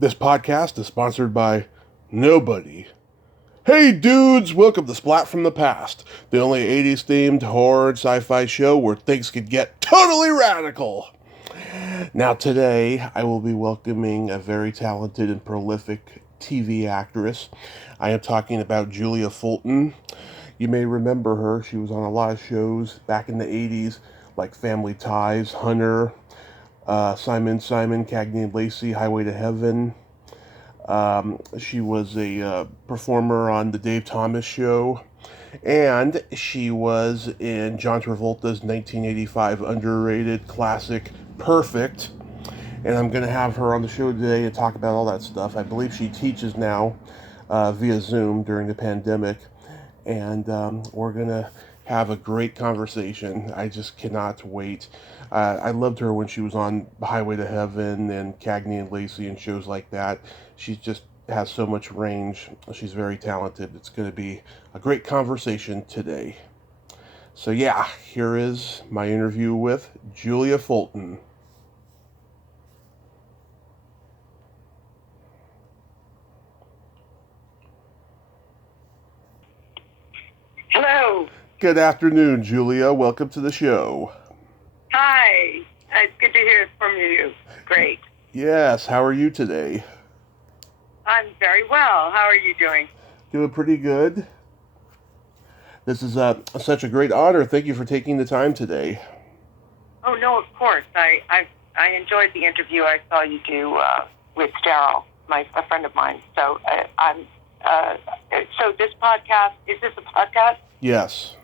This podcast is sponsored by nobody. Hey dudes, welcome to Splat from the Past, the only 80s themed horror and sci-fi show where things could get totally radical. Now today, I will be welcoming a very talented and prolific TV actress. I am talking about Julia Fulton. You may remember her. She was on a lot of shows back in the 80s, like Family Ties, Hunter, Simon, Cagney Lacey, Highway to Heaven. She was a performer on the Dave Thomas Show, and she was in John Travolta's 1985 underrated classic, Perfect. And I'm going to have her on the show today and talk about all that stuff. I believe she teaches now via Zoom during the pandemic, and we're going to have a great conversation. I just cannot wait. I loved her when she was on Highway to Heaven and Cagney and Lacey and shows like that. She just has so much range. She's very talented. It's going to be a great conversation today. So yeah, here is my interview with Julia Fulton. Hello. Good afternoon, Julia. Welcome to the show. Hi. It's good to hear from you. Great. Yes, how are you today? I'm very well. How are you doing? Doing pretty good. This is such a great honor. Thank you for taking the time today. Oh no, of course. I enjoyed the interview I saw you do with Daryl, a friend of mine. So so this podcast, is this a podcast? Yes.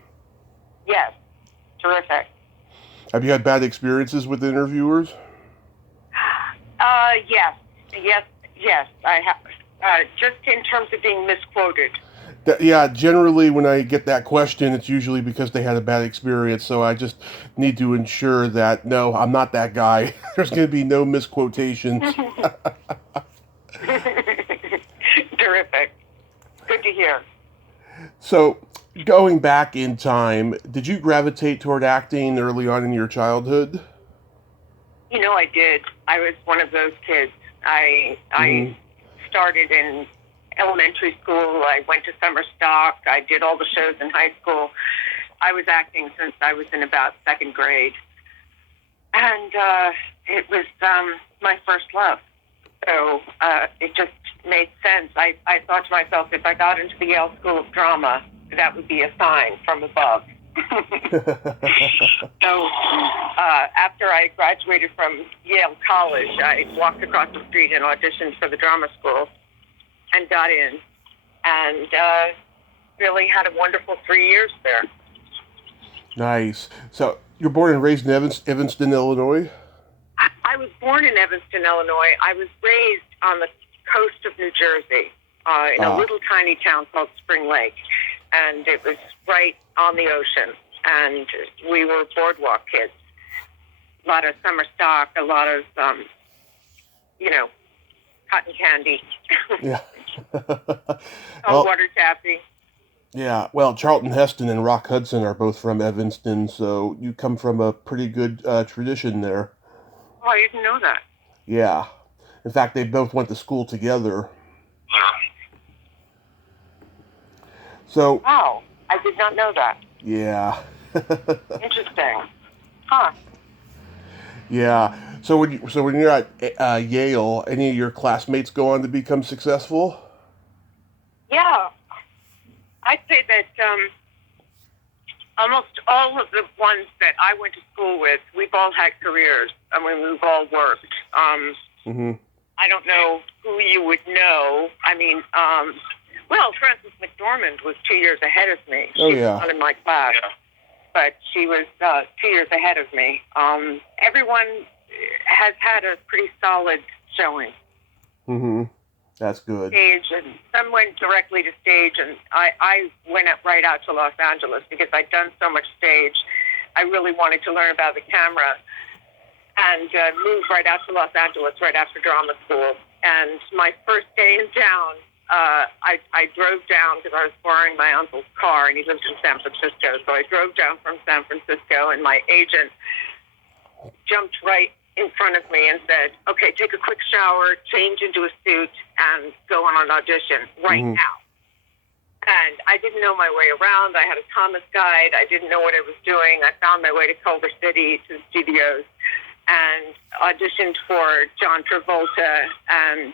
Yes. Terrific. Have you had bad experiences with interviewers? Yes. I have. Just in terms of being misquoted. Yeah, generally when I get that question, it's usually because they had a bad experience. So I just need to ensure that, no, I'm not that guy. There's going to be no misquotations. Terrific. Good to hear. So, going back in time, did you gravitate toward acting early on in your childhood? You know, I did. I was one of those kids. I started in elementary school. I went to summer stock. I did all the shows in high school. I was acting since I was in about second grade. And it was my first love. So it just made sense. I thought to myself, if I got into the Yale School of Drama, that would be a sign from above. So after I graduated from Yale College, I walked across the street and auditioned for the drama school and got in, and really had a wonderful 3 years there. Nice. So you're born and raised in Evanston, Illinois? I was born in Evanston, Illinois. I was raised on the coast of New Jersey in a little tiny town called Spring Lake. And it was right on the ocean. And we were boardwalk kids. A lot of summer stock, a lot of, cotton candy. Yeah. Water taffy. Yeah, well, Charlton Heston and Rock Hudson are both from Evanston, so you come from a pretty good tradition there. Oh, I didn't know that. Yeah. In fact, they both went to school together. So. Wow, I did not know that. Yeah. Interesting. Huh. Yeah. So when you're at Yale, any of your classmates go on to become successful? Yeah. I'd say that almost all of the ones that I went to school with, we've all had careers. I mean, we've all worked. I don't know who you would know. I mean, Frances McDormand was 2 years ahead of me. She was not in my class, but she was 2 years ahead of me. Everyone has had a pretty solid showing. That's good. Stage, and some went directly to stage, and I went right out to Los Angeles because I'd done so much stage. I really wanted to learn about the camera, and moved right out to Los Angeles right after drama school. And my first day in town, I drove down because I was borrowing my uncle's car, and he lived in San Francisco. So I drove down from San Francisco, and my agent jumped right in front of me and said, okay, take a quick shower, change into a suit, and go on an audition right now. And I didn't know my way around. I had a Thomas guide. I didn't know what I was doing. I found my way to Culver City, to the studios, and auditioned for John Travolta and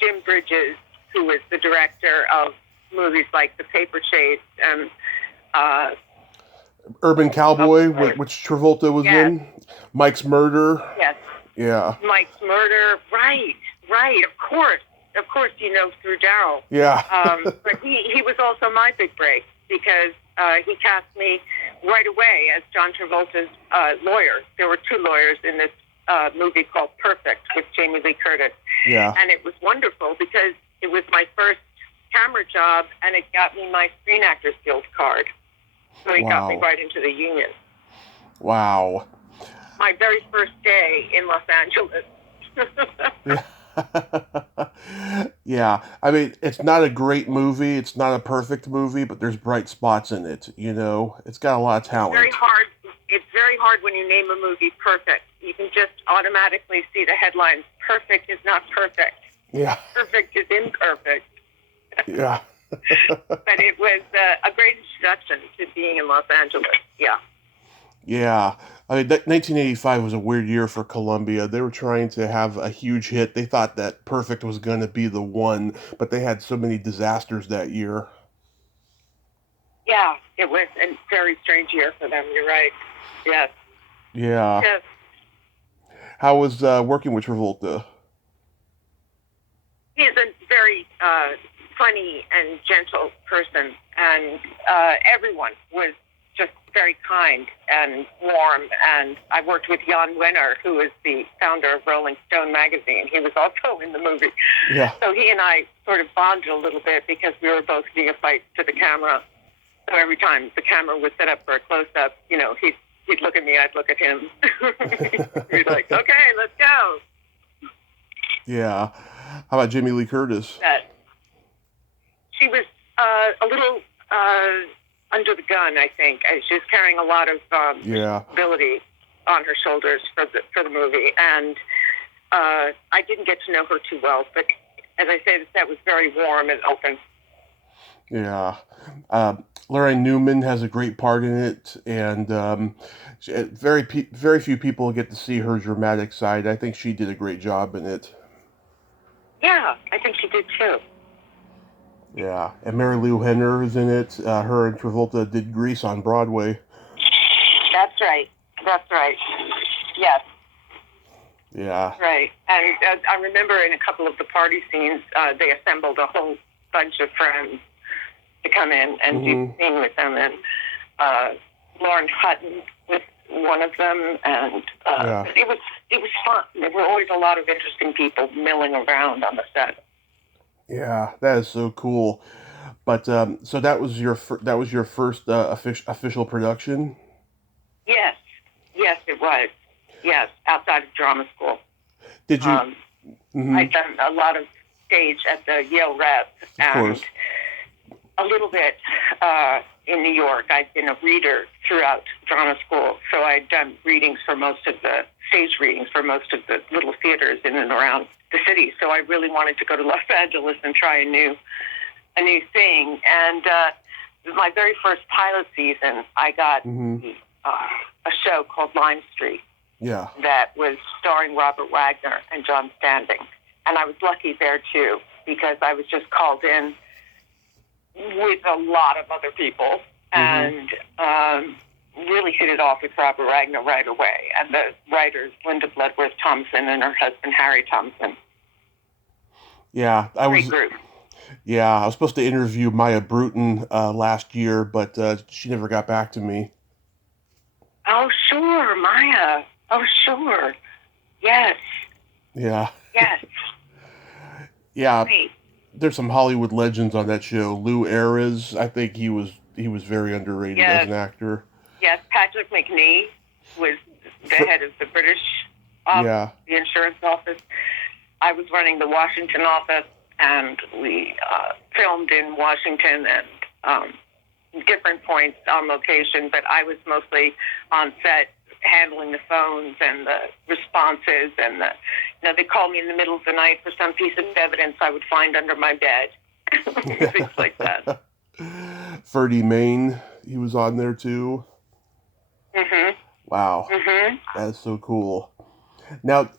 Jim Bridges, who was the director of movies like The Paper Chase and Urban Cowboy, which Travolta was in. Mike's Murder. Yes. Yeah. Mike's Murder. Right. Of course, you know through Daryl. Yeah. But he was also my big break because he cast me right away as John Travolta's lawyer. There were two lawyers in this movie called Perfect with Jamie Lee Curtis. Yeah. And it was wonderful because it was my first camera job and it got me my Screen Actors Guild card. So he got me right into the union. Wow. My very first day in Los Angeles. Yeah, I mean, it's not a great movie. It's not a perfect movie, but there's bright spots in it. You know, it's got a lot of talent. It's very hard when you name a movie perfect. You can just automatically see the headlines. Perfect is not perfect. Yeah. Perfect is imperfect. Yeah. But it was a great introduction to being in Los Angeles. Yeah. Yeah. I mean, 1985 was a weird year for Columbia. They were trying to have a huge hit. They thought that Perfect was going to be the one, but they had so many disasters that year. Yeah, it was a very strange year for them. You're right. Yes. Yeah. Yes. How was working with Travolta? He's a very funny and gentle person, and everyone was just very kind and warm. And I worked with Jan Wenner, who is the founder of Rolling Stone magazine. He was also in the movie. Yeah. So he and I sort of bonded a little bit because we were both neophytes to the camera. So every time the camera was set up for a close-up, you know, he'd look at me, I'd look at him. He'd be like, okay, let's go. Yeah. How about Jamie Lee Curtis? She was a little under the gun, I think. She was carrying a lot of ability on her shoulders for the movie, and I didn't get to know her too well. But as I say, the set was very warm and open. Yeah, Lorraine Newman has a great part in it, and very few people get to see her dramatic side. I think she did a great job in it. Yeah, I think she did too. Yeah, and Mary Lou Henner is in it. Her and Travolta did Grease on Broadway. That's right. Yes. Yeah. Right. And I remember in a couple of the party scenes, they assembled a whole bunch of friends to come in and do the scene with them. And Lauren Hutton was one of them. And it was fun. There were always a lot of interesting people milling around on the set. Yeah, that is so cool. But so that was your first official production? Yes, it was. Yes, outside of drama school. Did you? I'd done a lot of stage at the Yale Rep and a little bit in New York. I'd been a reader throughout drama school, so I'd done readings for most of the stage readings for most of the little theaters in and around the city. So I really wanted to go to Los Angeles and try a new thing. And my very first pilot season, I got a show called Lime Street. Yeah. That was starring Robert Wagner and John Standing. And I was lucky there too, because I was just called in with a lot of other people and really hit it off with Robert Wagner right away. And the writers, Linda Bloodworth Thompson and her husband, Harry Thompson. Yeah, Great group. Yeah, I was supposed to interview Maya Bruton last year, but she never got back to me. Oh, sure, Maya. Oh, sure. Yes. Yeah. Yes. Yeah. Great. There's some Hollywood legends on that show. Lou Ayres, I think he was very underrated as an actor. Yes, Patrick McNee was the head of the British office, the insurance office. I was running the Washington office, and we filmed in Washington and different points on location, but I was mostly on set handling the phones and the responses and they call me in the middle of the night for some piece of evidence I would find under my bed. Things like that. Ferdy Main, he was on there too. Mm-hmm. Wow. Mm-hmm. That's so cool. Now,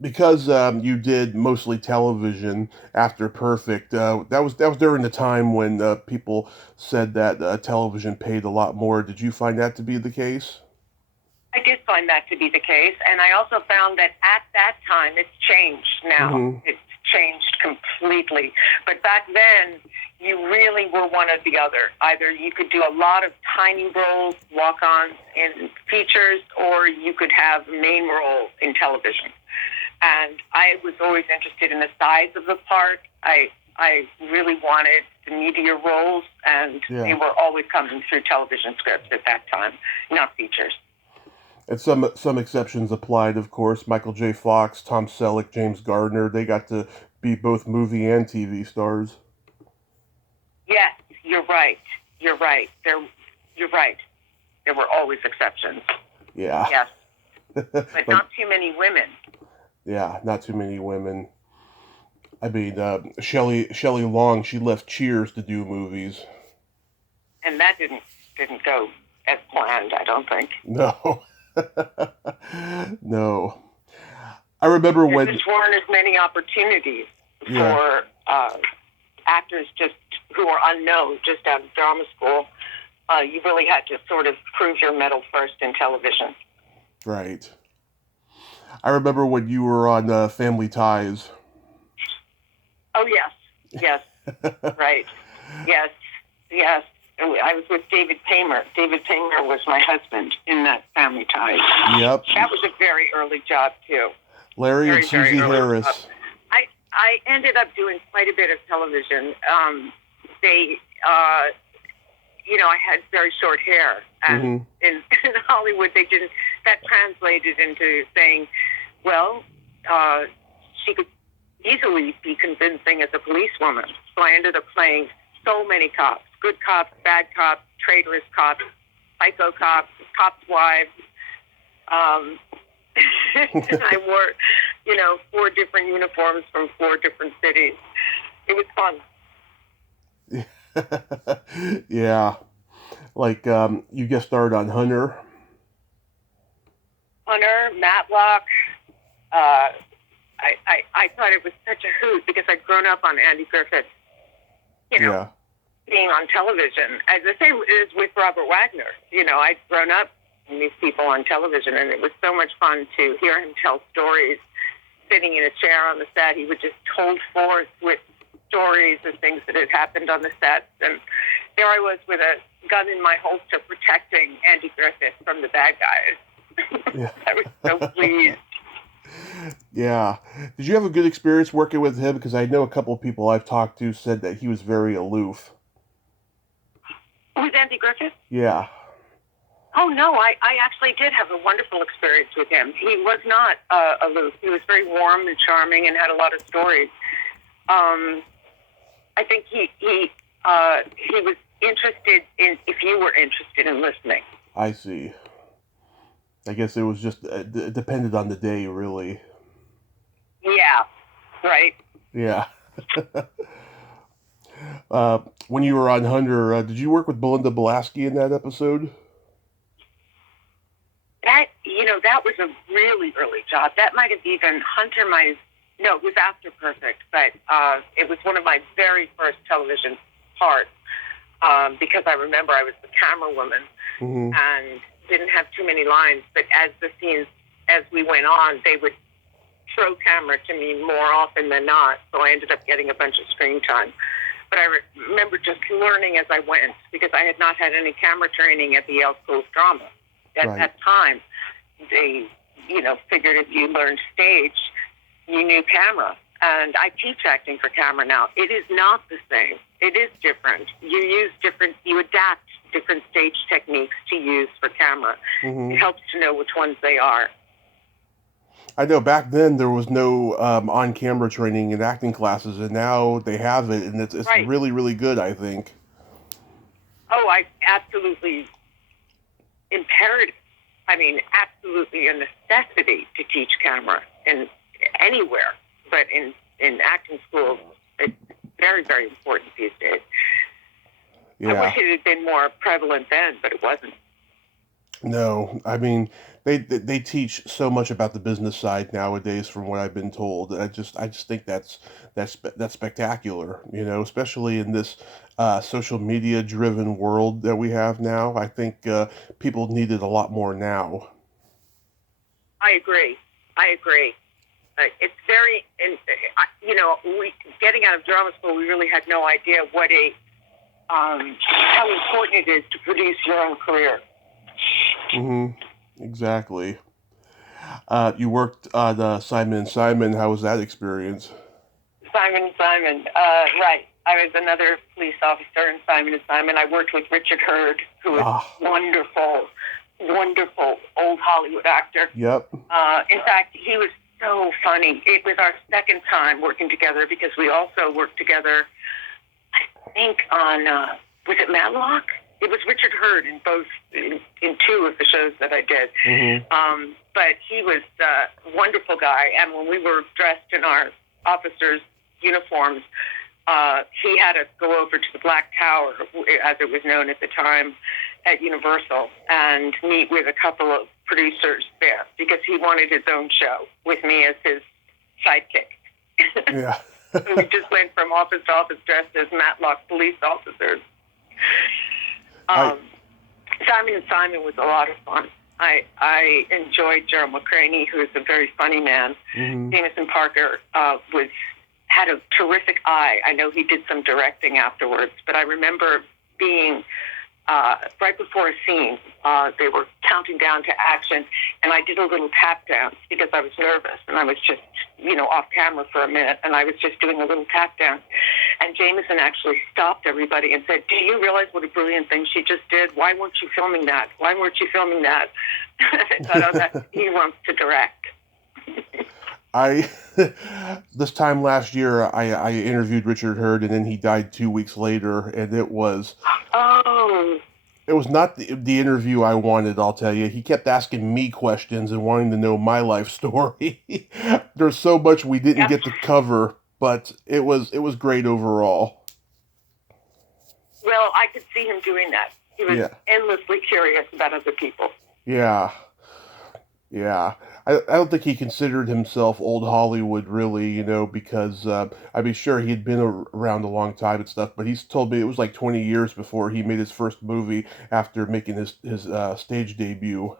because you did mostly television after Perfect, that was during the time when people said that television paid a lot more. Did you find that to be the case? I did find that to be the case, and I also found that at that time, it's changed now. Mm-hmm. It's changed completely. But back then, you really were one or the other. Either you could do a lot of tiny roles, walk-ons in features, or you could have a main role in television. And I was always interested in the size of the part. I really wanted the media roles, and they were always coming through television scripts at that time, not features. And some exceptions applied, of course. Michael J. Fox, Tom Selleck, James Gardner, they got to be both movie and TV stars. Yes, you're right. You're right. You're right. There were always exceptions. Yeah. Yes. But not too many women. Yeah, not too many women. I mean, Shelley Long, she left Cheers to do movies. And that didn't go as planned, I don't think. No. No. I remember when... There just weren't as many opportunities for actors just who are unknown, just out of drama school. You really had to sort of prove your mettle first in television. Right. I remember when you were on Family Ties. Oh, yes. Yes. Right. Yes. Yes. I was with David Paymer. David Paymer was my husband in that Family Ties. Yep. That was a very early job, too. Larry very, and Susie Harris. I ended up doing quite a bit of television. I had very short hair. And in Hollywood, that translated into saying, well, she could easily be convincing as a policewoman. So I ended up playing so many cops, good cops, bad cops, traitorous cops, psycho cops, cops' wives. I wore, 4 different uniforms from 4 different cities. It was fun. Yeah. Like, you guest starred on Hunter. Hunter, Matlock. I thought it was such a hoot because I'd grown up on Andy Griffith, being on television. The same is with Robert Wagner. I'd grown up with these people on television, and it was so much fun to hear him tell stories. Sitting in a chair on the set, he would just hold forth with stories and things that had happened on the sets. And there I was with a gun in my holster protecting Andy Griffith from the bad guys. Yeah. I was so pleased. Yeah. Did you have a good experience working with him? Because I know a couple of people I've talked to said that he was very aloof. With Andy Griffith? Yeah. Oh, no, I actually did have a wonderful experience with him. He was not aloof. He was very warm and charming and had a lot of stories. I think he was interested in, if you were interested in listening. I see. I guess it was just, it depended on the day, really. Yeah, right. Yeah. When you were on Hunter, did you work with Belinda Blasky in that episode? That was a really early job. That might have even, Hunter might have, no, it was after Perfect, but it was one of my very first television parts because I remember I was the camera woman and didn't have too many lines, but as the scenes, as we went on, they would throw camera to me more often than not, so I ended up getting a bunch of screen time. But I remember just learning as I went because I had not had any camera training at the Yale School of Drama. At that time, they, figured if you learned stage, you knew camera. And I teach acting for camera now. It is not the same. It is different. You adapt different stage techniques to use for camera. It helps to know which ones they are. I know back then there was no on-camera training in acting classes, and now they have it, and it's really, really good, I think. Oh, I absolutely imperative. I mean, absolutely a necessity to teach camera in anywhere, but in acting school, it's very, very important these days. Yeah. I wish it had been more prevalent then, but it wasn't. No, I mean they teach so much about the business side nowadays, from what I've been told. I just think that's spectacular, especially in this social media driven world that we have now. I think people need it a lot more now. I agree. It's very, we getting out of drama school, we really had no idea what how important it is to produce your own career. Exactly. You worked on Simon and Simon. How was that experience? Simon, right. I was another police officer in Simon and Simon. I worked with Richard Hurd, who was wonderful, wonderful old Hollywood actor. Yep. In fact, he was so funny. It was our second time working together because we also worked together, I think, on, was it Matlock? It was Richard Hurd in both, in two of the shows that I did. But he was a wonderful guy. And when we were dressed in our officers' uniforms, he had us go over to the Black Tower, as it was known at the time, at Universal, and meet with a couple of producers there because he wanted his own show with me as his sidekick. Yeah. So we just went from office to office dressed as Matlock police officers. Simon and Simon was a lot of fun. I enjoyed Gerald McCraney, who is a very funny man. Jameson Parker had a terrific eye. I know he did some directing afterwards, but I remember being right before a scene, they were counting down to action, and I did a little tap dance because I was nervous, and I was just, off camera for a minute, and I was just doing a little tap dance. And Jameson actually stopped everybody and said, "Do you realize what a brilliant thing she just did? Why weren't you filming that? Why weren't you filming that?" I thought, that he wants to direct. This time last year, I interviewed Richard Hurd, and then he died 2 weeks later, and it was not the interview I wanted, I'll tell you. He kept asking me questions and wanting to know my life story. There's so much we didn't get to cover, but it was great overall. Well, I could see him doing that. He was endlessly curious about other people. Yeah. I don't think he considered himself old Hollywood, really, because, sure, he had been around a long time and stuff, but he's told me it was like 20 years before he made his first movie after making his stage debut.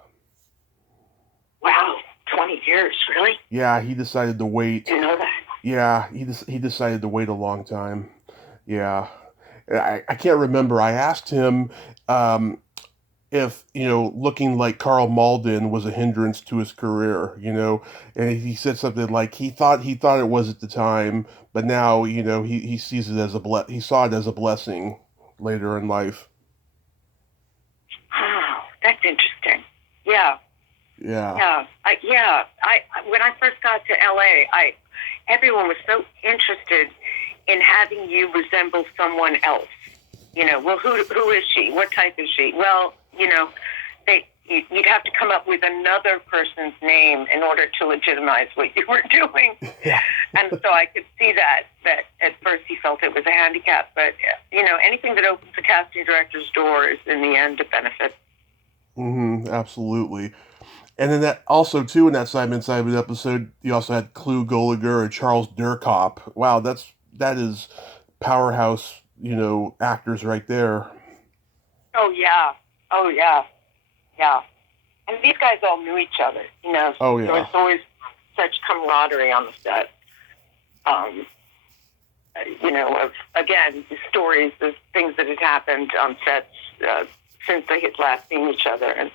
Wow, 20 years, really? Yeah, he decided to wait. Didn't know that. Yeah, he decided to wait a long time. Yeah. I can't remember. I asked him, if, looking like Carl Malden was a hindrance to his career, and he said something like he thought it was at the time, but now, he sees it as he saw it as a blessing later in life. Oh, that's interesting. Yeah. Yeah. When I first got to LA, everyone was so interested in having you resemble someone else. Well, who is she? What type is she? Well, you'd have to come up with another person's name in order to legitimize what you were doing. Yeah. And so I could see that at first he felt it was a handicap. But, anything that opens the casting director's door is in the end a benefit. Absolutely. And then that also, too, in that Simon Simon episode, you also had Clu Gulager and Charles Durkop. Wow, that is powerhouse, actors right there. Oh, yeah. And these guys all knew each other, Oh, yeah. There was always such camaraderie on the set. Of, again, the stories of things that had happened on sets since they had last seen each other. And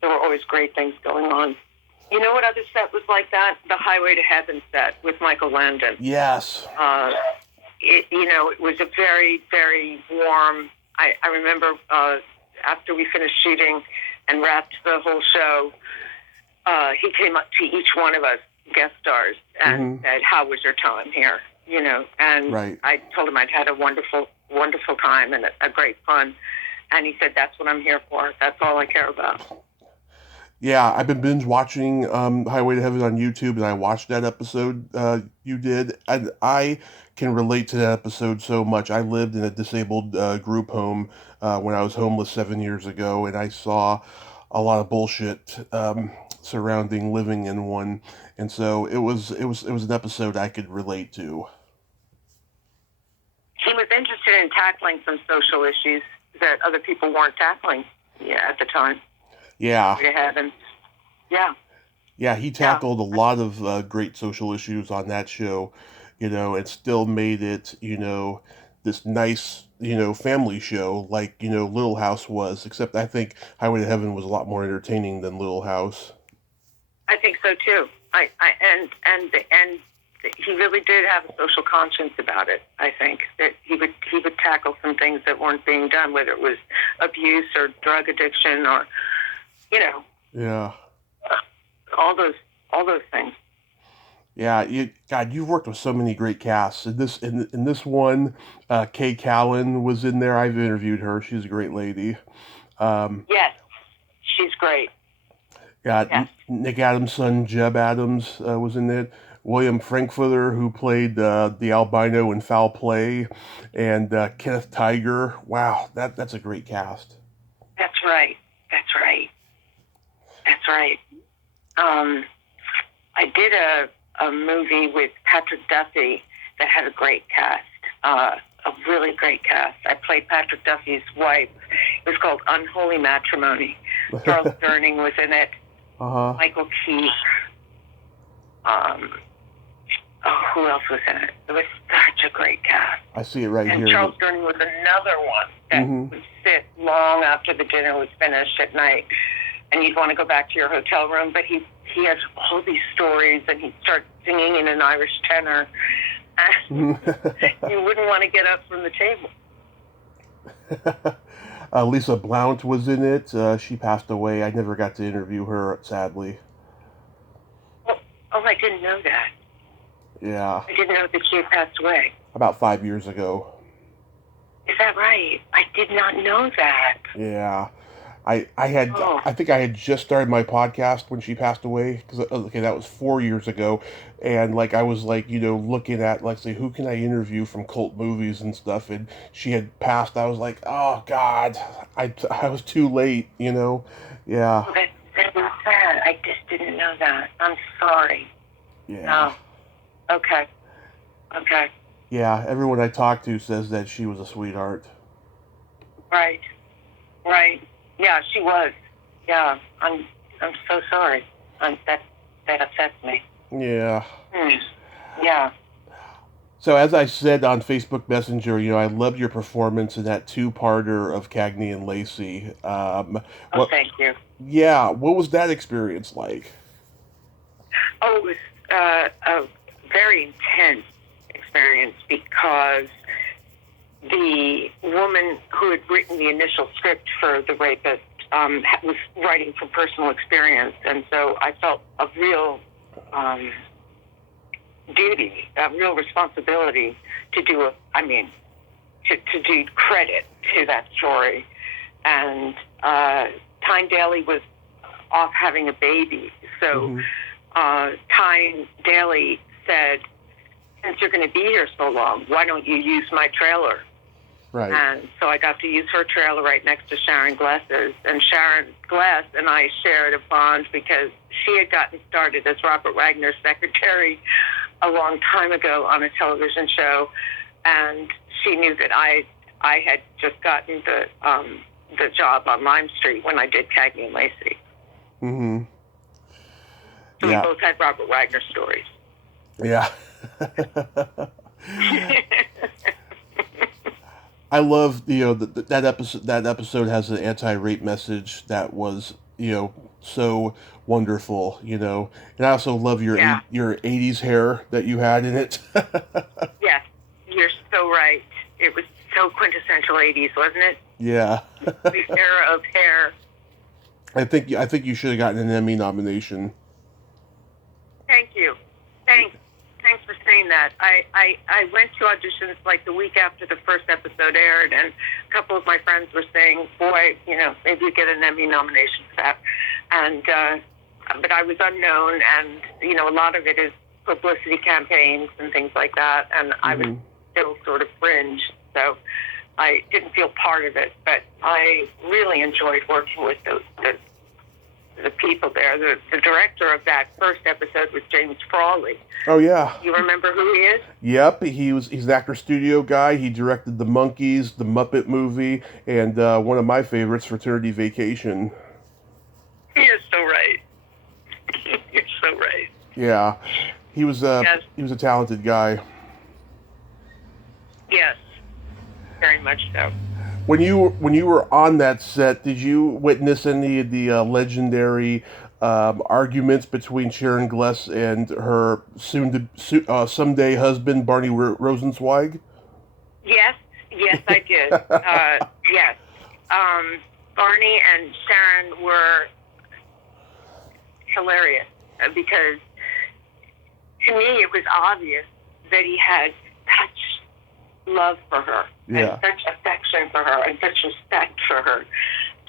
there were always great things going on. You know what other set was like that? The Highway to Heaven set with Michael Landon. Yes. It was a very, very warm. I remember after we finished shooting and wrapped the whole show, he came up to each one of us guest stars and said, "How was your time here?" And right. I told him I'd had a wonderful, wonderful time and a great fun. And he said, "That's what I'm here for. That's all I care about." Yeah, I've been binge watching Highway to Heaven on YouTube, and I watched that episode you did, and I can relate to that episode so much. I lived in a disabled group home when I was homeless 7 years ago, and I saw a lot of bullshit surrounding living in one, and so it was an episode I could relate to. He was interested in tackling some social issues that other people weren't tackling at the time. Yeah. To heaven. Yeah. Yeah, he tackled a lot of great social issues on that show, and still made it, this nice, family show like, Little House was, except I think Highway to Heaven was a lot more entertaining than Little House. I think so too. And he really did have a social conscience about it. I think that he would tackle some things that weren't being done, whether it was abuse or drug addiction or, Yeah. all those things. Yeah, you've worked with so many great casts. In this one, Kay Callan was in there. I've interviewed her. She's a great lady. Yes, she's great. Got Yes. Nick Adams' son, Jeb Adams, was in it. William Frankfurter, who played the albino in Foul Play, and Kenneth Tiger. Wow, that's a great cast. That's right. That's right. That's right. I did a movie with Patrick Duffy that had a great cast, a really great cast. I played Patrick Duffy's wife. It was called Unholy Matrimony. Charles Durning was in it. Michael Keith. Who else was in it? It was such a great cast. I see it right and here. And Charles Durning was another one that would sit long after the dinner was finished at night, and you'd want to go back to your hotel room, but he has all these stories, and he'd start singing in an Irish tenor, and you wouldn't want to get up from the table. Lisa Blount was in it. She passed away. I never got to interview her, sadly. Oh, I didn't know that. Yeah. I didn't know that she had passed away. About 5 years ago. Is that right? I did not know that. Yeah. I think I had just started my podcast when she passed away, because that was 4 years ago, and I was looking at say who can I interview from cult movies and stuff, and she had passed. I was like, oh God, I was too late, yeah. Oh, that was sad. I just didn't know that. I'm sorry. Yeah. No. Okay. Yeah, everyone I talked to says that she was a sweetheart. Right. Yeah, she was. Yeah, I'm so sorry. That upsets me. Yeah. Yeah. So as I said on Facebook Messenger, I loved your performance in that two-parter of Cagney and Lacey. Thank you. Yeah, what was that experience like? Oh, it was a very intense experience, because the woman who had written the initial script for The Rapist was writing from personal experience, and so I felt a real duty, a real responsibility to do to do credit to that story. And Tyne Daly was off having a baby, so Tyne Daly said, since you're going to be here so long, why don't you use my trailer? Right. And so I got to use her trailer right next to Sharon Glass's. And Sharon Glass and I shared a bond because she had gotten started as Robert Wagner's secretary a long time ago on a television show. And she knew that I had just gotten the job on Lime Street when I did Cagney and Lacey. Mm-hmm. So we both had Robert Wagner stories. Yeah. I love that episode. That episode has an anti-rape message that was so wonderful. And I also love your 80s hair that you had in it. Yes, you're so right. It was so quintessential 80s, wasn't it? Yeah. The era of hair. I think you should have gotten an Emmy nomination. Thank you. Thanks for saying that. I went to auditions the week after the first episode aired, and a couple of my friends were saying, boy, maybe you get an Emmy nomination for that. And but I was unknown, and a lot of it is publicity campaigns and things like that, and I was still sort of fringe, so I didn't feel part of it. But I really enjoyed working with the people there. The director of that first episode was James Frawley. Oh yeah. You remember who he is? Yep, he's an actor studio guy. He directed The Monkees, the Muppet movie, and one of my favorites, Fraternity Vacation. You're so right. You're so right. Yeah, he was Yes. he was a talented guy. Yes, very much so. When you were on that set, did you witness any of the legendary arguments between Sharon Gless and her someday husband Barney Rosenzweig? Yes, I did. Yes. Barney and Sharon were hilarious because to me it was obvious that he had such love for her and such affection for her and such respect for her.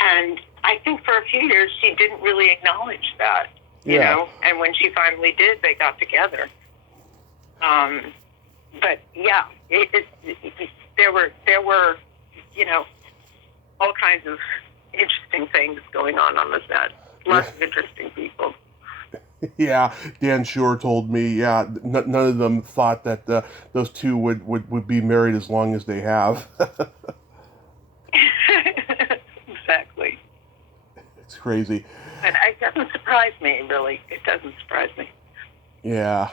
And I think for a few years she didn't really acknowledge that, you know, and when she finally did, they got together. But yeah, there were, all kinds of interesting things going on the set. Lots of interesting people. Yeah, Dan Shore told me, none of them thought that those two would be married as long as they have. Exactly. It's crazy. But it doesn't surprise me, really. It doesn't surprise me. Yeah.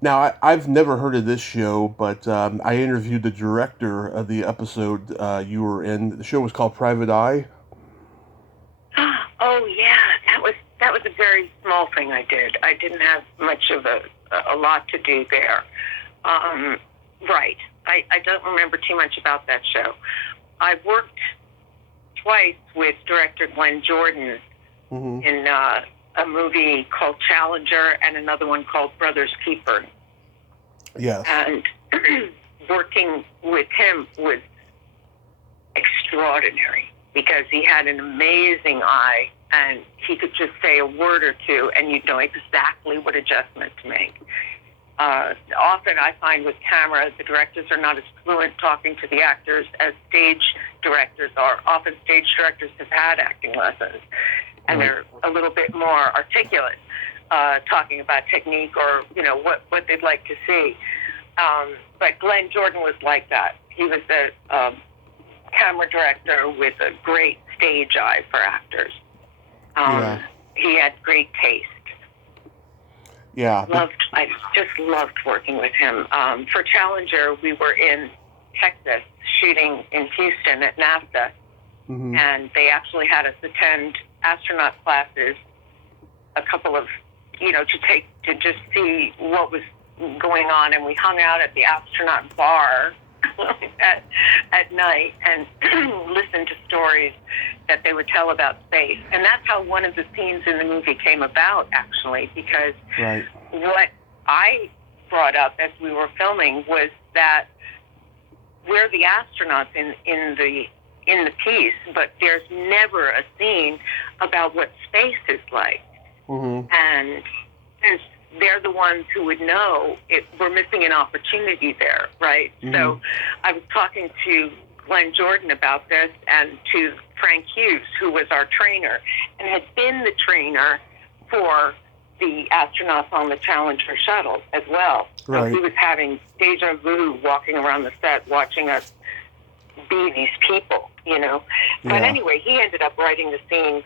Now, I've never heard of this show, but I interviewed the director of the episode you were in. The show was called Private Eye. Oh, yeah. That was a very small thing I did. I didn't have much of a lot to do there. Right. I don't remember too much about that show. I worked twice with director Glenn Jordan in a movie called Challenger and another one called Brother's Keeper. Yes. And working with him was extraordinary because he had an amazing eye and he could just say a word or two and you'd know exactly what adjustment to make. Often I find with camera, the directors are not as fluent talking to the actors as stage directors are. Often stage directors have had acting lessons and they're a little bit more articulate, talking about technique or, what they'd like to see. But Glenn Jordan was like that. He was a camera director with a great stage eye for actors. He had great taste. Yeah. I just loved working with him. For Challenger, we were in Texas shooting in Houston at NASA, and they actually had us attend astronaut classes, a couple of, to just see what was going on, and we hung out at the astronaut bar at night and listened to stories that they would tell about space. And that's how one of the scenes in the movie came about, actually, because what I brought up as we were filming was that we're the astronauts in the piece, but there's never a scene about what space is like. And since they're the ones who would know we're missing an opportunity there, right? So I was talking to Glenn Jordan about this and to Frank Hughes, who was our trainer and had been the trainer for the astronauts on the Challenger shuttle as well. So he was having deja vu walking around the set, watching us be these people, But anyway, he ended up writing the scene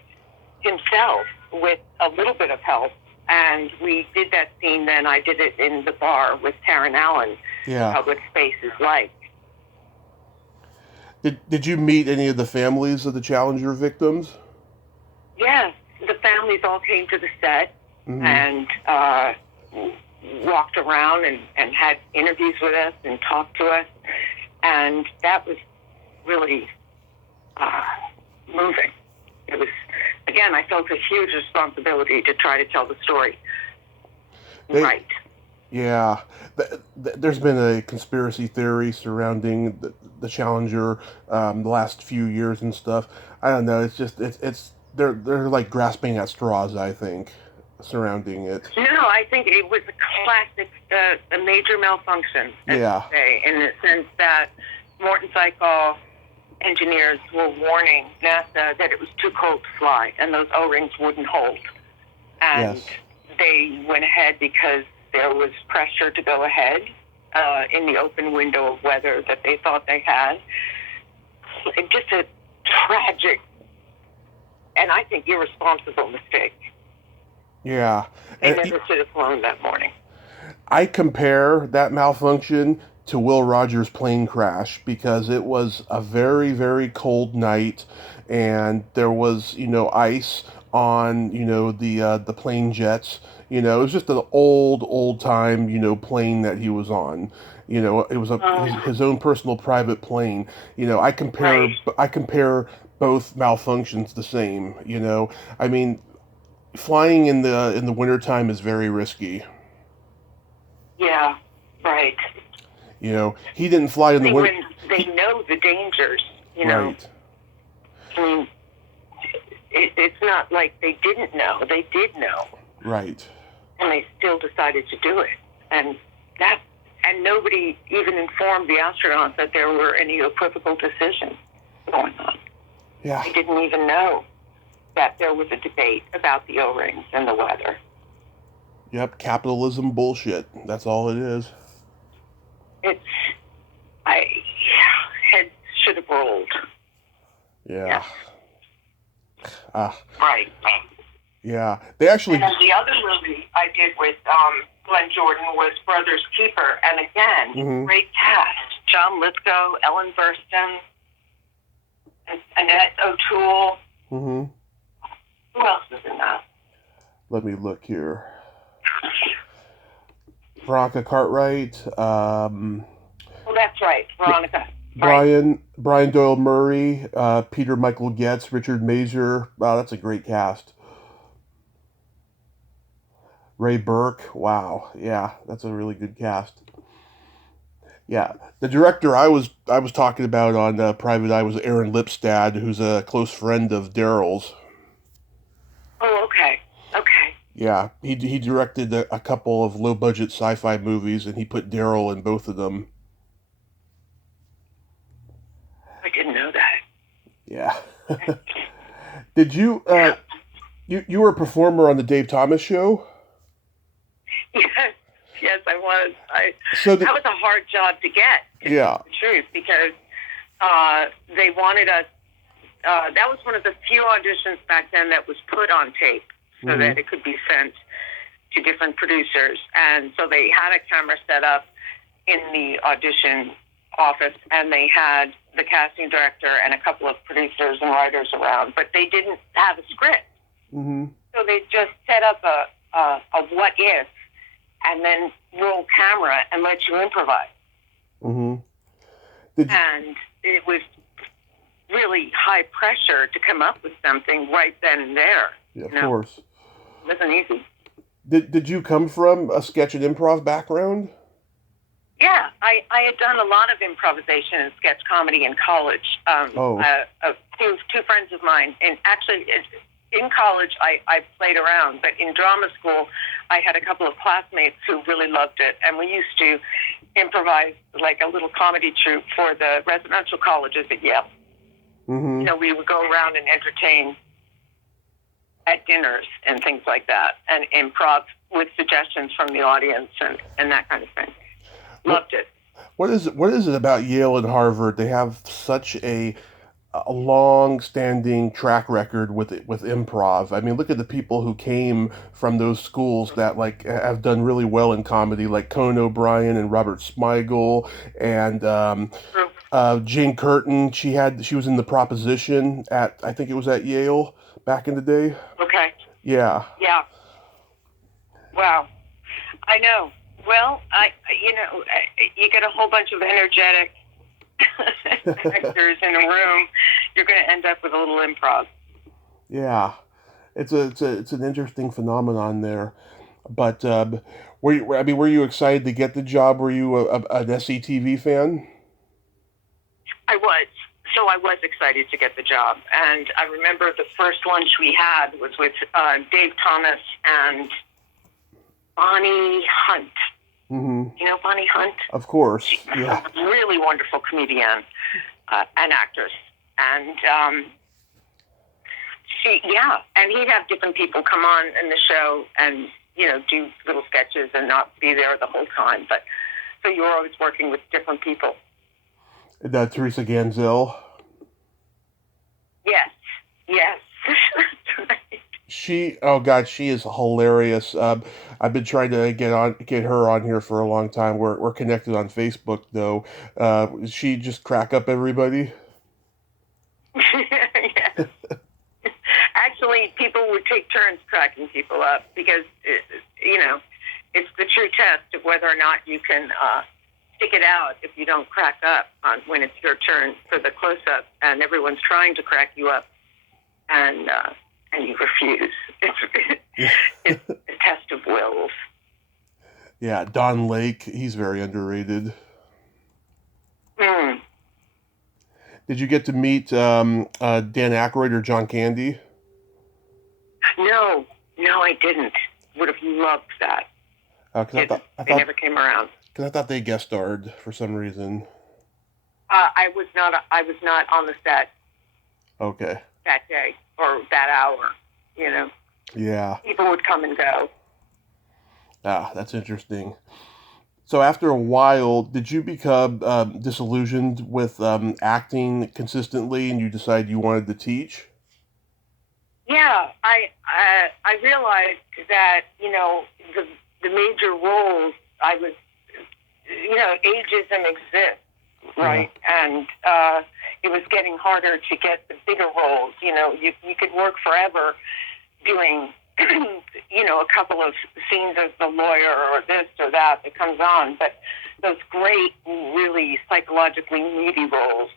himself with a little bit of help. And we did that scene then. I did it in the bar with Taryn Allen, what space is like. Did you meet any of the families of the Challenger victims? Yes. The families all came to the set and walked around and had interviews with us and talked to us. And that was really moving. It was, again, I felt a huge responsibility to try to tell the story right. Yeah. There's been a conspiracy theory surrounding the Challenger the last few years and stuff. I don't know. It's just, it's they're like grasping at straws, I think, surrounding it. No, I think it was a classic, a major malfunction, as Yeah. you say, in the sense that Morton Cycle engineers were warning NASA that it was too cold to fly, and those O-rings wouldn't hold. And Yes. they went ahead because there was pressure to go ahead in the open window of weather that they thought they had. Just a tragic and I think irresponsible mistake. Yeah. They never should have flown that morning. I compare that malfunction to Will Rogers' plane crash because it was a very, very cold night, and there was, ice on, the plane jets. It was just an old time, plane that he was on. It was his own personal private plane. I compare Right. I compare both malfunctions the same. I mean, flying in the wintertime is very risky. Yeah, right. He didn't fly in the winter. When they know the dangers, Right. I mean, it's not like they didn't know. They did know. Right. And they still decided to do it. And nobody even informed the astronauts that there were any equivocal decisions going on. Yeah. They didn't even know that there was a debate about the O-rings and the weather. Yep, capitalism bullshit. That's all it is. Heads should have rolled. Yeah. Right. Yeah. They actually. And then the other movie I did with Glenn Jordan was Brothers Keeper, and again, great cast: John Lithgow, Ellen Burstyn, and Annette O'Toole. Mm-hmm. Who else was in that? Let me look here. Veronica Cartwright. Well, that's right, Veronica. Brian Doyle Murray, Peter Michael Getz, Richard Mazer. Wow, that's a great cast. Ray Burke. Wow, yeah, that's a really good cast. Yeah, the director I was talking about on Private Eye was Aaron Lipstad, who's a close friend of Daryl's. Oh, okay. Yeah, he directed a couple of low budget sci-fi movies, and he put Daryl in both of them. I didn't know that. Yeah. Did you you were a performer on the Dave Thomas show? Yes, I was. That was a hard job to get. Yeah. The truth, because they wanted us. That was one of the few auditions back then that was put on tape, so that it could be sent to different producers. And so they had a camera set up in the audition office, and they had the casting director and a couple of producers and writers around, but they didn't have a script. Mm-hmm. So they just set up a what if, and then roll camera and let you improvise. Mm-hmm. And it was really high pressure to come up with something right then and there. Yeah, of course. It wasn't easy. Did you come from a sketch and improv background? Yeah, I had done a lot of improvisation and sketch comedy in college. Two friends of mine, and actually in college I played around, but in drama school I had a couple of classmates who really loved it, and we used to improvise like a little comedy troupe for the residential colleges at Yale. Mm-hmm. We would go around and entertain at dinners and things like that, and improv with suggestions from the audience and that kind of thing. Loved it. What is it about Yale and Harvard? They have such a long-standing track record with improv. I mean, look at the people who came from those schools that like have done really well in comedy, like Conan O'Brien and Robert Smigel and Jane Curtin. She was in The Proposition I think it was at Yale back in the day. Okay. Yeah. Yeah. Wow. I know. Well, you get a whole bunch of energetic actors in a room, you're going to end up with a little improv. Yeah, it's an interesting phenomenon there. But were you excited to get the job? Were you an SCTV fan? I was. So I was excited to get the job. And I remember the first lunch we had was with Dave Thomas and Bonnie Hunt. Mm-hmm. You know Bonnie Hunt? Of course, yeah. A really wonderful comedian and actress. And and he'd have different people come on in the show and, do little sketches and not be there the whole time. But so you were always working with different people. Teresa Ganzel. Yes. That's right. She is hilarious. I've been trying to get her on here for a long time. We're connected on Facebook though. She just crack up everybody. Yes. Actually, people would take turns cracking people up because it's the true test of whether or not you can stick it out if you don't crack up when it's your turn for the close-up and everyone's trying to crack you up and you refuse. It's a test of wills. Yeah, Don Lake, he's very underrated. Did you get to meet Dan Aykroyd or John Candy? No, I didn't. Would have loved that. They never came around. Because I thought they guest starred for some reason. I was not on the set. Okay. That day or that hour, Yeah. People would come and go. That's interesting. So after a while, did you become disillusioned with acting consistently, and you decided you wanted to teach? Yeah, I realized that the major roles I was ageism exists, right? Yeah. And it was getting harder to get the bigger roles. You could work forever doing a couple of scenes as the lawyer or this or that comes on, but those great, really psychologically needy roles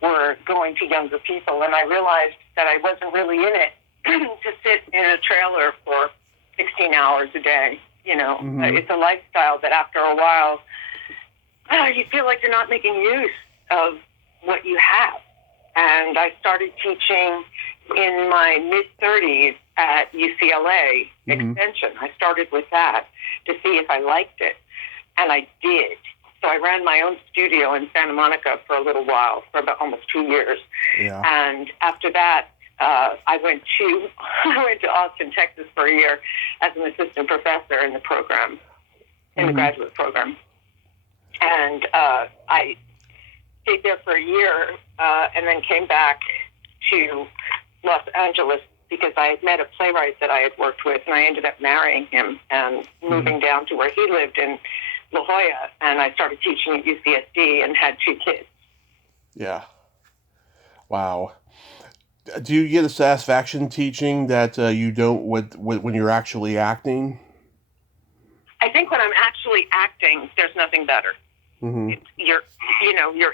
were going to younger people, and I realized that I wasn't really in it to sit in a trailer for 16 hours a day. It's a lifestyle that after a while, you feel like you're not making use of what you have. And I started teaching in my mid-30s at UCLA Extension. I started with that to see if I liked it, and I did. So I ran my own studio in Santa Monica for a little while, for about almost 2 years. Yeah. And after that, I went to Austin, Texas for a year as an assistant professor in the program, in the graduate program. And I stayed there for a year and then came back to Los Angeles because I had met a playwright that I had worked with, and I ended up marrying him and moving down to where he lived in La Jolla, and I started teaching at UCSD and had 2 kids. Yeah. Wow. Do you get a satisfaction teaching that you don't when you're actually acting? I think when I'm actually acting, there's nothing better. Mm-hmm. You're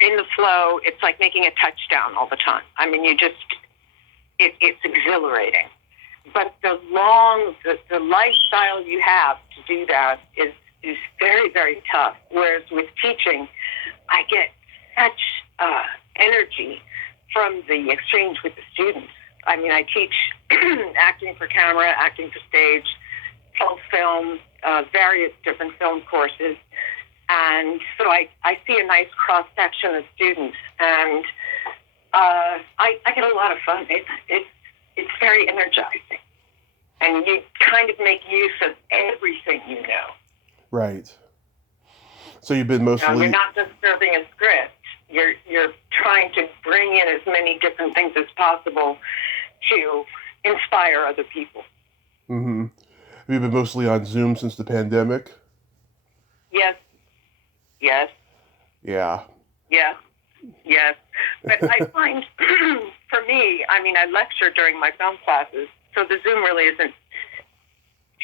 in the flow. It's like making a touchdown all the time. I mean, it's exhilarating. But the lifestyle you have to do that is very, very tough. Whereas with teaching, I get such energy from the exchange with the students. I mean, I teach acting for camera, acting for stage, film, various different film courses. And so I see a nice cross-section of students, and I get a lot of fun. It's very energizing. And you kind of make use of everything you know. Right. So you've been mostly... you're not just serving a script. You're trying to bring in as many different things as possible to inspire other people. Mm-hmm. Have you been mostly on Zoom since the pandemic? Yes. Yeah. Yes. But I find, for me, I mean, I lecture during my film classes, so the Zoom really isn't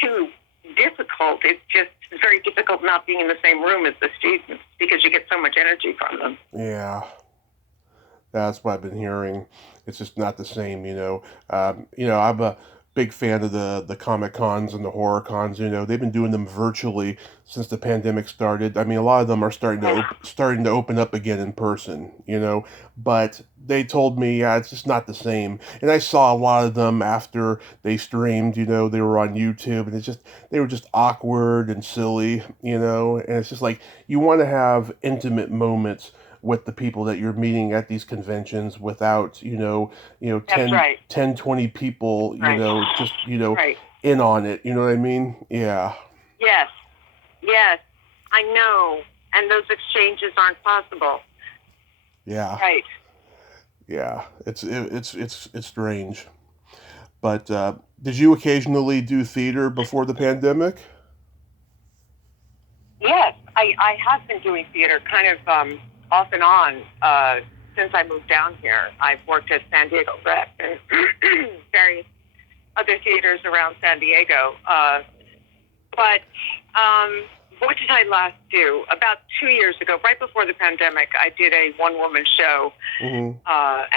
too difficult. It's just very difficult not being in the same room as the students because you get so much energy from them. Yeah. That's what I've been hearing. It's just not the same, I'm big fan of the Comic Cons and the horror cons. They've been doing them virtually since the pandemic started. I mean, a lot of them are starting to open up again in person. But they told me, yeah, it's just not the same. And I saw a lot of them after they streamed. They were on YouTube, and they were just awkward and silly. And it's just like you want to have intimate moments with the people that you're meeting at these conventions without, That's right. 10, 20 people, Right. just, Right. in on it. You know what I mean? Yeah. Yes. Yes. I know. And those exchanges aren't possible. Yeah. Right. Yeah. It's strange. But did you occasionally do theater before the pandemic? Yes. I have been doing theater kind of off and on since I moved down here. I've worked at San Diego Rep and various other theaters around San Diego. But what did I last do? About 2 years ago, right before the pandemic, I did a one-woman show and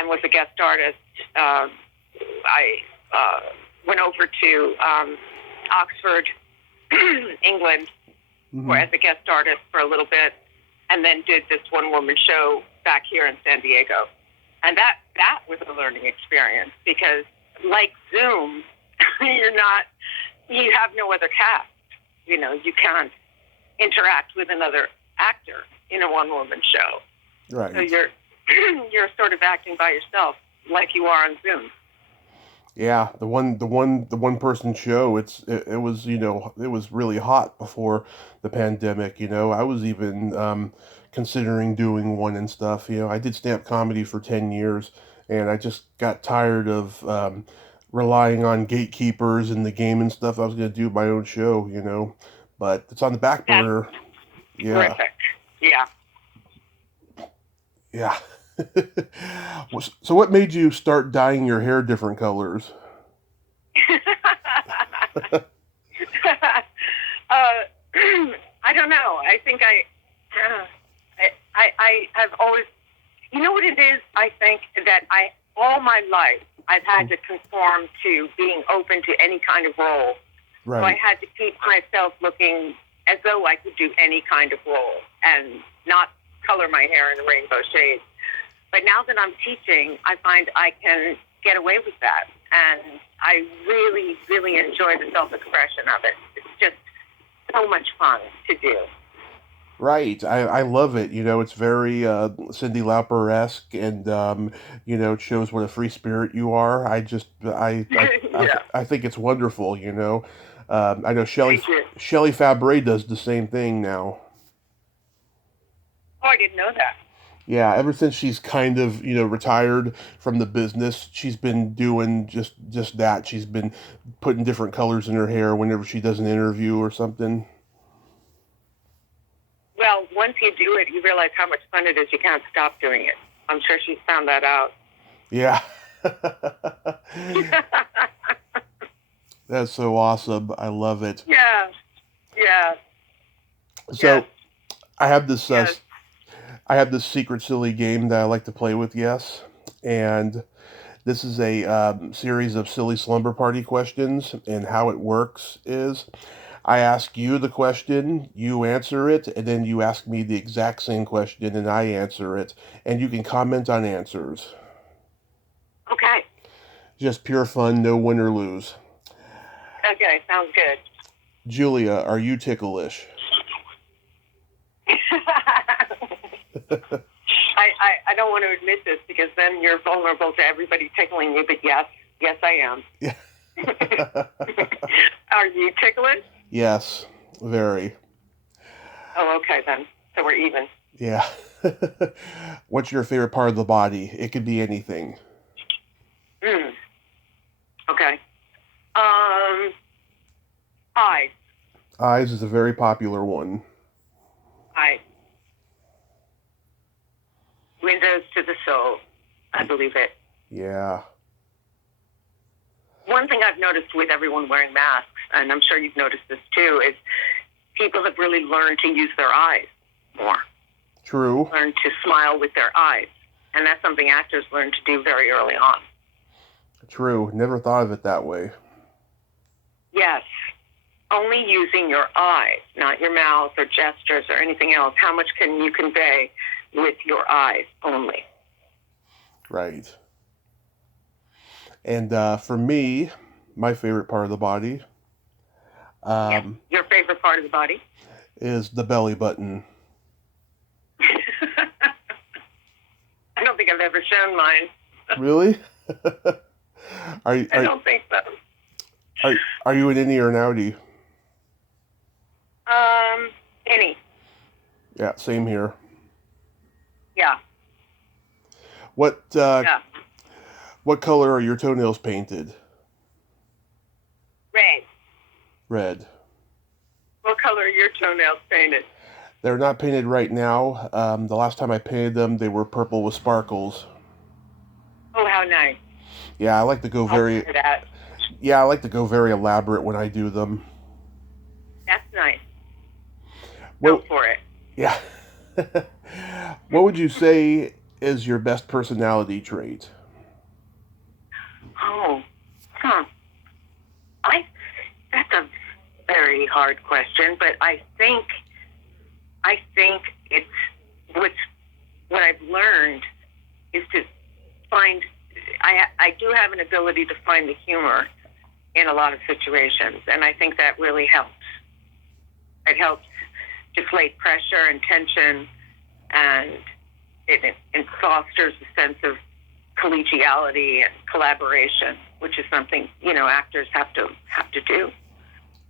was a guest artist. I went over to Oxford, England, as a guest artist for a little bit, and then did this one-woman show back here in San Diego. And that was a learning experience because, like Zoom, you have no other cast. You can't interact with another actor in a one-woman show. Right. So you're sort of acting by yourself, like you are on Zoom. Yeah, the one person show. It was it was really hot before the pandemic. I was even considering doing one and stuff. I did stand-up comedy for 10 years, and I just got tired of relying on gatekeepers in the game and stuff. I was going to do my own show. But it's on the back burner. Yeah. Terrific. Yeah. Yeah. So what made you start dyeing your hair different colors? I don't know. I think I have always, what it is? I think that all my life, I've had to conform to being open to any kind of role. Right. So I had to keep myself looking as though I could do any kind of role and not color my hair in rainbow shades. But now that I'm teaching, I find I can get away with that. And I really, really enjoy the self-expression of it. It's just so much fun to do. Right. I love it. It's very Cyndi Lauper-esque, and it shows what a free spirit you are. I think it's wonderful. I know Shelley Fabre does the same thing now. Oh, I didn't know that. Yeah, ever since she's kind of, retired from the business, she's been doing just that. She's been putting different colors in her hair whenever she does an interview or something. Well, once you do it, you realize how much fun it is. You can't stop doing it. I'm sure she's found that out. Yeah. That's so awesome. I love it. Yeah. Yeah. So yes. I have this yes. I have this secret silly game that I like to play with, yes. And this is a series of silly slumber party questions, and how it works is I ask you the question, you answer it, and then you ask me the exact same question, and I answer it, and you can comment on answers. Okay. Just pure fun, no win or lose. Okay, sounds good. Julia, are you ticklish? I don't want to admit this because then you're vulnerable to everybody tickling you, but yes, I am. Yeah. Are you ticklish? Yes, very. Oh, okay then. So we're even. Yeah. What's your favorite part of the body? It could be anything. Okay. Eyes. Eyes is a very popular one. Eyes. Windows to the soul. I believe it. Yeah. One thing I've noticed with everyone wearing masks, and I'm sure you've noticed this too, is people have really learned to use their eyes more. True. Learn to smile with their eyes. And that's something actors learn to do very early on. True. Never thought of it that way. Yes. Only using your eyes, not your mouth or gestures or anything else. How much can you convey with your eyes only? Right. And for me, my favorite part of the body Your favorite part of the body? is the belly button. I don't think I've ever shown mine. Really? I don't think so. Are you an innie or an outie? Any. Yeah, same here. Yeah. What color are your toenails painted? Red. Red. What color are your toenails painted? They're not painted right now. The last time I painted them, they were purple with sparkles. Oh, how nice. Yeah, I like to go very. I'll do that. Yeah, I like to go very elaborate when I do them. That's nice. Well, Go for it. yeah. What would you say is your best personality trait? Oh, that's a very hard question, but I think it's what I've learned is to find. I do have an ability to find the humor in a lot of situations, and I think that really helps. It helps deflate pressure and tension, and it fosters a sense of collegiality and collaboration, which is something actors have to do.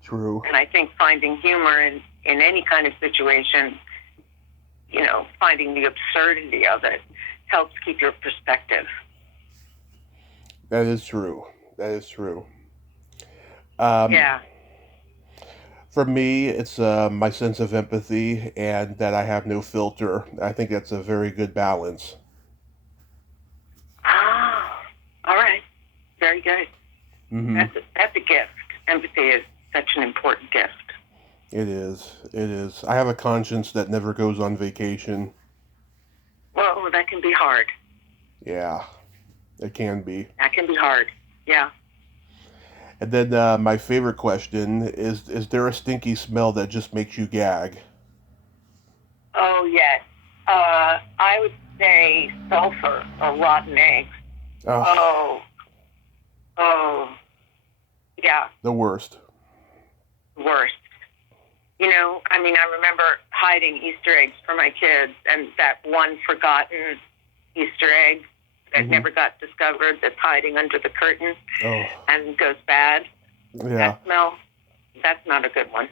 True. And I think finding humor in any kind of situation, finding the absurdity of it, helps keep your perspective. That is true. That is true. Yeah. For me, it's my sense of empathy and that I have no filter. I think that's a very good balance. Ah, all right. Very good. Mm-hmm. That's a gift. Empathy is such an important gift. It is. It is. I have a conscience that never goes on vacation. Well, that can be hard. Yeah, it can be. That can be hard. Yeah. And then my favorite question is there a stinky smell that just makes you gag? Oh, yes. I would say sulfur or rotten eggs. Oh, Yeah. the worst. Worst. I remember hiding Easter eggs for my kids, and that one forgotten Easter egg that never got discovered that's hiding under the curtain and goes bad. Yeah. That smell, that's not a good one.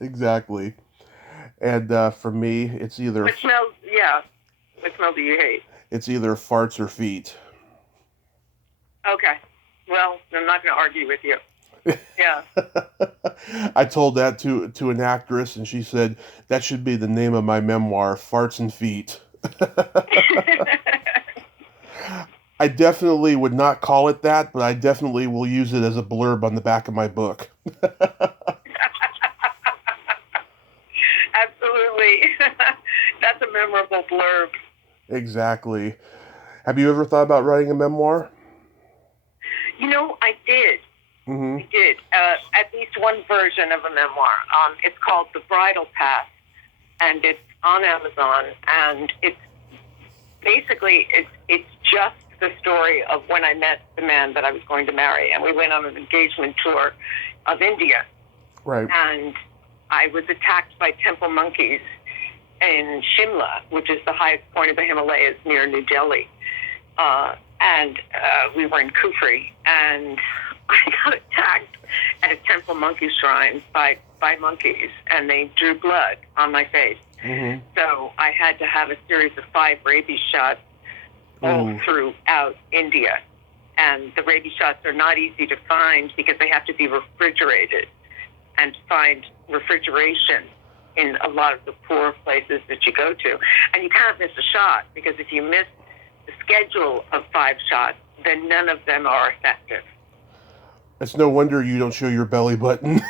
Exactly. And for me, it's either... What smell do you hate? It's either farts or feet. Okay. Well, I'm not going to argue with you. Yeah. I told that to an actress, and she said, that should be the name of my memoir, Farts and Feet. I definitely would not call it that, but I definitely will use it as a blurb on the back of my book. Absolutely. That's a memorable blurb. Exactly. Have you ever thought about writing a memoir? I did. Mm-hmm. I did. At least one version of a memoir. It's called The Bridal Path, and it's on Amazon, and it's basically, it's just the story of when I met the man that I was going to marry, and we went on an engagement tour of India. Right. And I was attacked by temple monkeys in Shimla, which is the highest point of the Himalayas near New Delhi. And we were in Kufri, and I got attacked at a temple monkey shrine by monkeys, and they drew blood on my face. Mm-hmm. So I had to have a series of 5 rabies shots all throughout India. And the rabies shots are not easy to find because they have to be refrigerated, and to find refrigeration in a lot of the poor places that you go to. And you can't miss a shot, because if you miss the schedule of 5 shots, then none of them are effective. It's no wonder you don't show your belly button.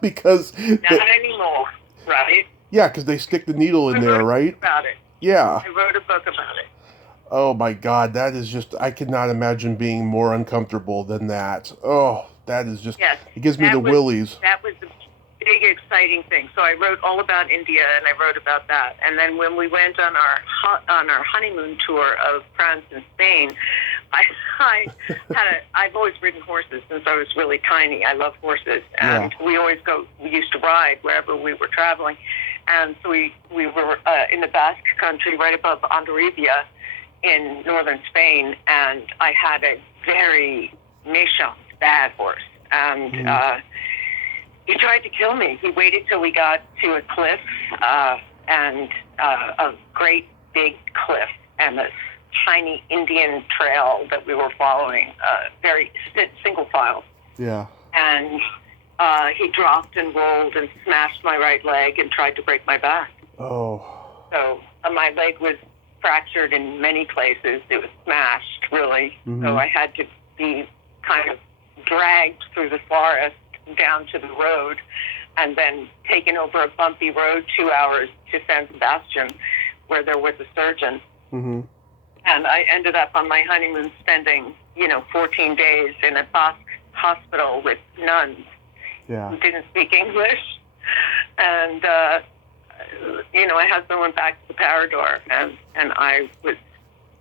Because... Not anymore, right? Yeah, because they stick the needle in there, right? About it. Yeah. I wrote a book about it. Oh my God, that is just, I cannot imagine being more uncomfortable than that. Oh, that is just, Yes, it gives me the willies. that was the big exciting thing. So I wrote all about India, and I wrote about that. And then when we went on our honeymoon tour of France and Spain, I've always ridden horses since I was really tiny. I love horses, and we used to ride wherever we were traveling. And so we were in the Basque country, right above Andalusia in northern Spain, and I had a very méchant, bad horse, and he tried to kill me. He waited till we got to a cliff, and a great big cliff, and a tiny Indian trail that we were following, very single file. Yeah. And he dropped and rolled and smashed my right leg and tried to break my back. Oh. So my leg was fractured in many places. It was smashed, really. Mm-hmm. So I had to be kind of dragged through the forest down to the road and then taken over a bumpy road 2 hours to San Sebastian, where there was a surgeon. Mm-hmm. And I ended up on my honeymoon spending, 14 days in a Basque hospital with nuns who didn't speak English. And, my husband went back to the Parador, and I was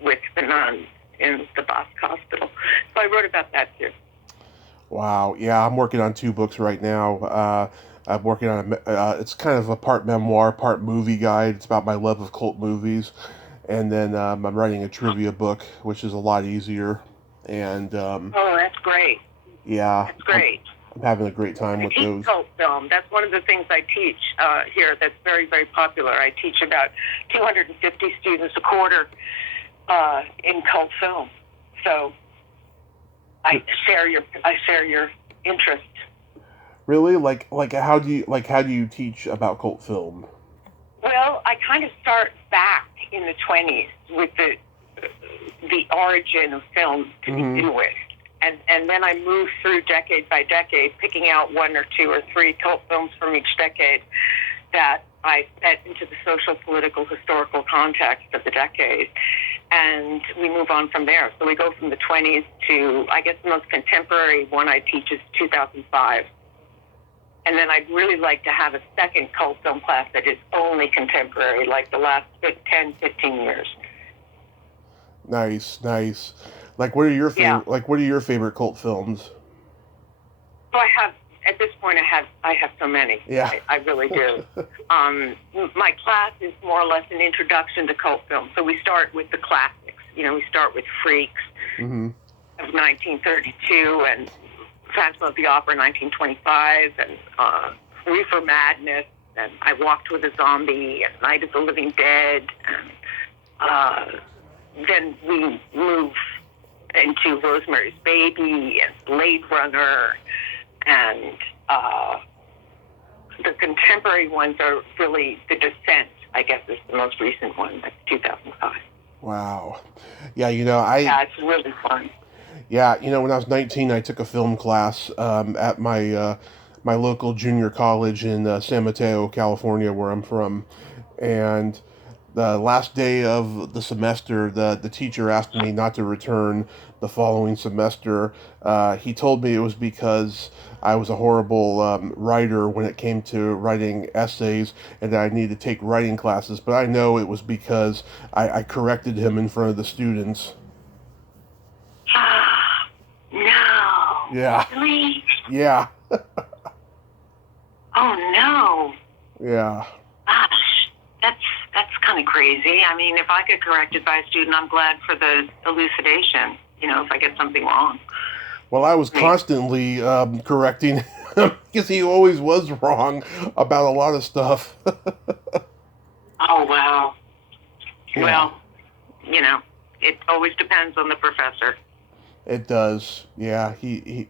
with the nuns in the Basque hospital. So I wrote about that, too. Wow. Yeah, I'm working on 2 books right now. I'm working on it's kind of a part memoir, part movie guide. It's about my love of cult movies. And then I'm writing a trivia book, which is a lot easier. And oh, that's great. Yeah. That's great. I'm having a great time with those. Cult film. That's one of the things I teach here that's very, very popular. I teach about 250 students a quarter in cult film. So I share your interest. Really? Like how do you teach about cult film? Well, I kind of start back in the 20s with the origin of film to begin with. And then I move through decade by decade, picking out 1 or 2 or 3 cult films from each decade that I set into the social, political, historical context of the decade. And we move on from there. So we go from the 20s to, I guess, the most contemporary one I teach is 2005. And then I'd really like to have a second cult film class that is only contemporary, like the last 10, 15 years. Nice. Like, what are your favorite cult films? So at this point, I have so many. Yeah. I really do. My class is more or less an introduction to cult film. So we start with the classics. We start with Freaks of 1932 and Phantom of the Opera 1925 and Reefer Madness and I Walked with a Zombie and Night of the Living Dead. And then we move into Rosemary's Baby and Blade Runner, and the contemporary ones are really The Descent, I guess, is the most recent one. That's 2005. Wow. Yeah, Yeah, it's really fun. Yeah, when I was 19, I took a film class at my my local junior college in San Mateo, California, where I'm from, and the last day of the semester, the teacher asked me not to return the following semester. He told me it was because I was a horrible writer when it came to writing essays and that I needed to take writing classes. But I know it was because I corrected him in front of the students. No. Yeah. Really? Yeah. Oh, no. Yeah. Gosh, that's kind of crazy. I mean, if I get corrected by a student, I'm glad for the elucidation, if I get something wrong. Well, I was constantly correcting him because he always was wrong about a lot of stuff. Oh, wow. Yeah. Well, it always depends on the professor. It does. Yeah, he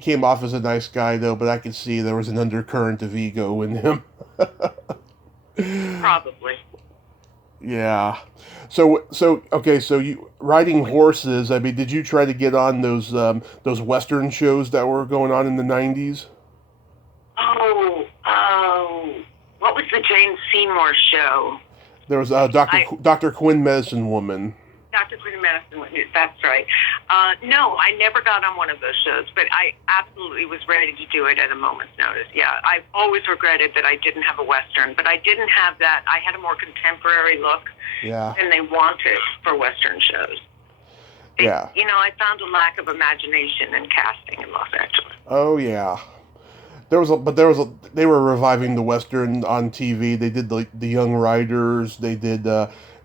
came off as a nice guy, though, but I could see there was an undercurrent of ego in him. Probably. Yeah. So you riding horses. I mean, did you try to get on those Western shows that were going on in the 90s? Oh, what was the Jane Seymour show? There was Dr. Quinn Medicine Woman. Dr. Green Medicine. That's right. No, I never got on one of those shows, but I absolutely was ready to do it at a moment's notice. Yeah, I've always regretted that I didn't have a Western, but I didn't have that. I had a more contemporary look than they wanted for Western shows. I found a lack of imagination in casting in Los Angeles. Oh, yeah. They were reviving the Western on TV. They did the Young Riders. They did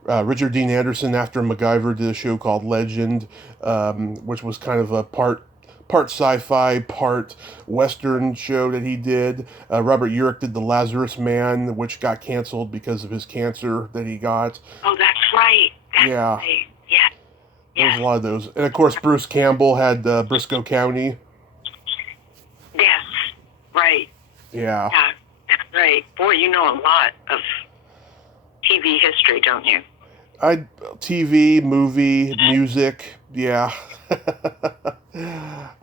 Richard Dean Anderson after MacGyver did a show called Legend, which was kind of a part sci-fi, part Western show that he did. Robert Urich did The Lazarus Man, which got canceled because of his cancer that he got. Oh, that's right. That's right. Yeah. There's a lot of those. And, of course, Bruce Campbell had Briscoe County. Yes. Right. Yeah. Yeah. Right. Boy, you know a lot of TV history, don't you? TV, movie, music, yeah.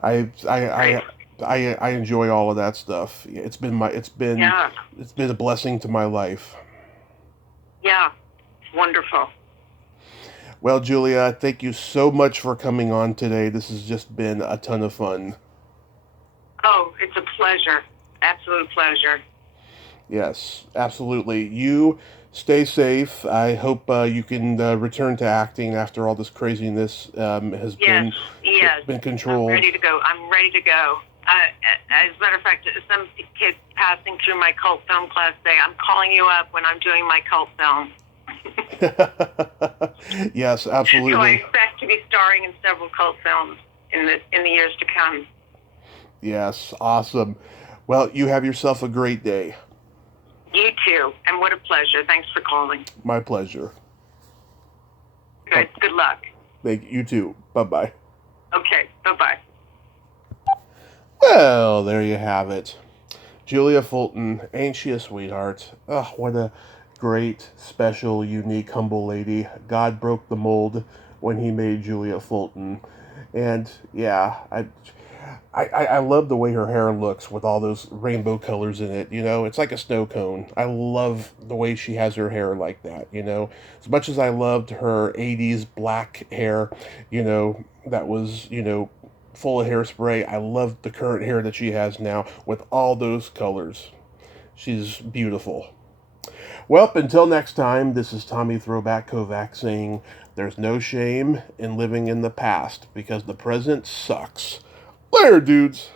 I enjoy all of that stuff. It's been a blessing to my life. Yeah. Wonderful. Well, Julia, thank you so much for coming on today. This has just been a ton of fun. Oh, it's a pleasure. Absolute pleasure. Yes, absolutely. You stay safe. I hope you can return to acting after all this craziness has been controlled. I'm ready to go. As a matter of fact, some kids passing through my cult film class say, I'm calling you up when I'm doing my cult film. Yes, absolutely. So I expect to be starring in several cult films in the years to come. Yes, awesome. Well, you have yourself a great day. You too, and what a pleasure. Thanks for calling. My pleasure. Good. Good luck. Thank you. You too. Bye-bye. Okay, bye-bye. Well, there you have it. Julia Fulton, ain't she a sweetheart? Oh, what a great, special, unique, humble lady. God broke the mold when he made Julia Fulton. And, yeah, I love the way her hair looks with all those rainbow colors in it, It's like a snow cone. I love the way she has her hair like that, As much as I loved her 80s black hair, that was, full of hairspray, I love the current hair that she has now with all those colors. She's beautiful. Well, until next time, this is Tommy Throwback Kovac saying there's no shame in living in the past because the present sucks. Later, dudes.